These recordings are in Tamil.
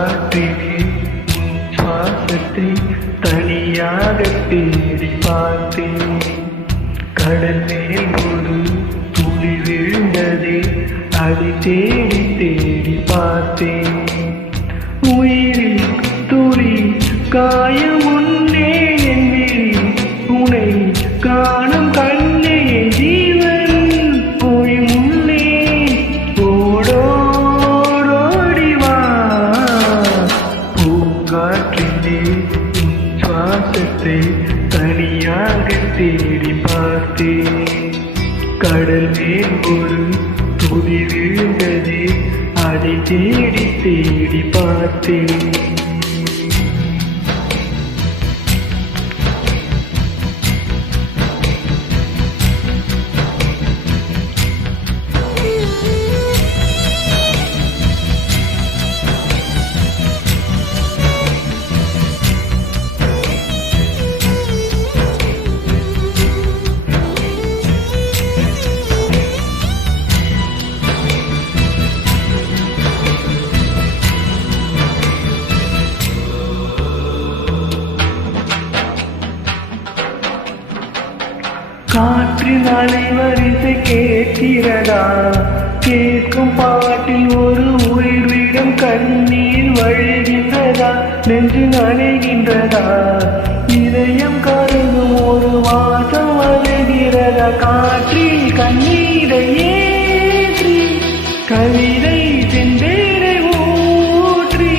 பூங்காற்றிலே உன் சுவாசத்தை தனியாக தேடி பார்த்தேன். கடல் மேல் ஒரு துளி விழுந்ததே, அதை தேடி தேடி பார்த்தேன். உயிரில் துளி காயம் முன்னே என் விழி உனை காணும் கண்ணே என் ஜீவன் போய் முன்னே ஓடோடிவா. பூங்காற்றிலே உன் சுவாசத்தை தனியாக தேடி பார்த்தேன். கடல் மேல் ஒரு துளி விழுந்ததே, அதை தேடி தேடி பார்த்தேன். காற்றின் அலைவரிசை கேட்கிறதா? கேட்கும் பாட்டில் ஒரு உயிர் விடும் கண்ணீர் வழிகின்றதா? நெஞ்சு நனைகின்றதா? இதயம் கருதும் ஒரு வாசம் வருகிறதா? காற்றில் கண்ணீரை ஏற்றி கவிதை சென்றேரை ஊற்றி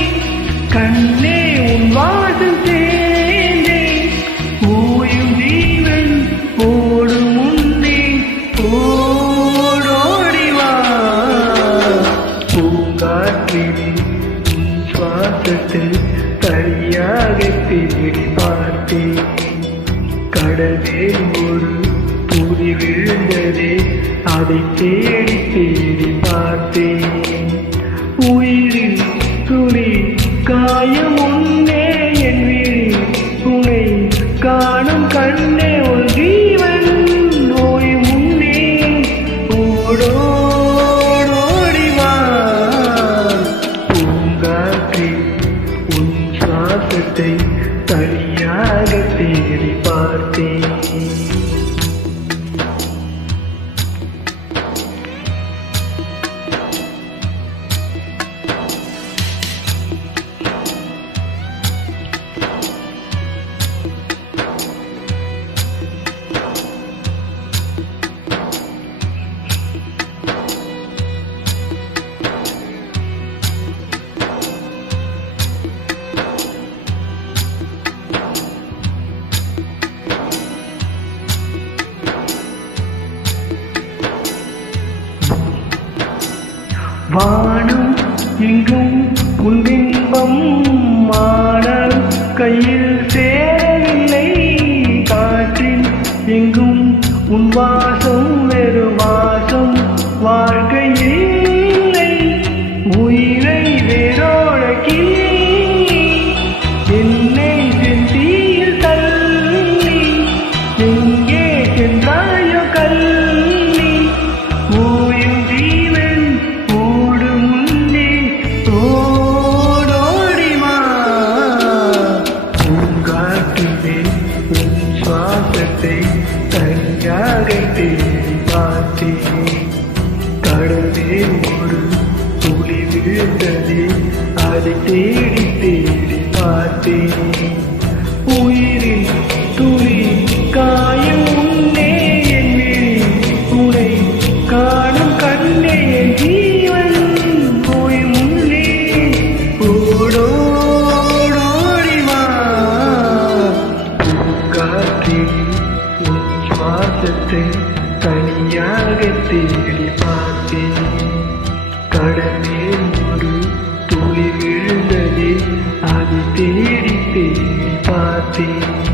கண்ணே உன் வாசம் சேர்ந்தே ஓயும் ஜீவன் ஓடும் முன்னே ஓடோடிவா. பூங்காற்றிலே உன் சுவாசத்தை தனியாக தேடி பார்த்தேன். கடலில் ஒரு துளி விழுந்ததே, அதை தேடி தேடி பார்த்தேன். உயிரில் துளி காயம் முன்னே என் விழி உனை காணும் கண்ணே ஒரு ஜீவன் நோய் முன்னே ஓடோடிவா. பூங்காற்றில் உன் சுவாசத்தை தனியாக தேடி பார்த்தேன். வானம் எங்கும் உன் பிம்பம் மாடல் கையில் சேரவில்லை. காற்றில் எங்கும் உன் வாசம் வெறு வாசம் வாழ்க்கையில் இல்லை. உயிரை வேரோட கிள்ளி என்னை செந்தியில் தள்ளி எங்கே சென்றாயோ கள்ளி ஓயும் ஜீவன் ஓடும் முன்னே ஓடோடிவா. பூங்காற்றிலே உன் சுவாசத்தை தனியாக தேடி பார்த்தேன். கடலில் ஒரு துளி விழுந்ததே, அதை தேடி தேடி பார்த்தேன். உயிரில் துளி காயம் முன்னே என் விழி உனை காணும் கண்ணே என் ஜீவன் போய் முன்னே ஓடோடிவா. பூங்காற்றில் உன் சுவாசத்தை தனியாக தேடி பார்த்தேன். கடலில் ஒரு துளி விழுந்ததே, அதை தேடி தேடி பார்த்தேன்.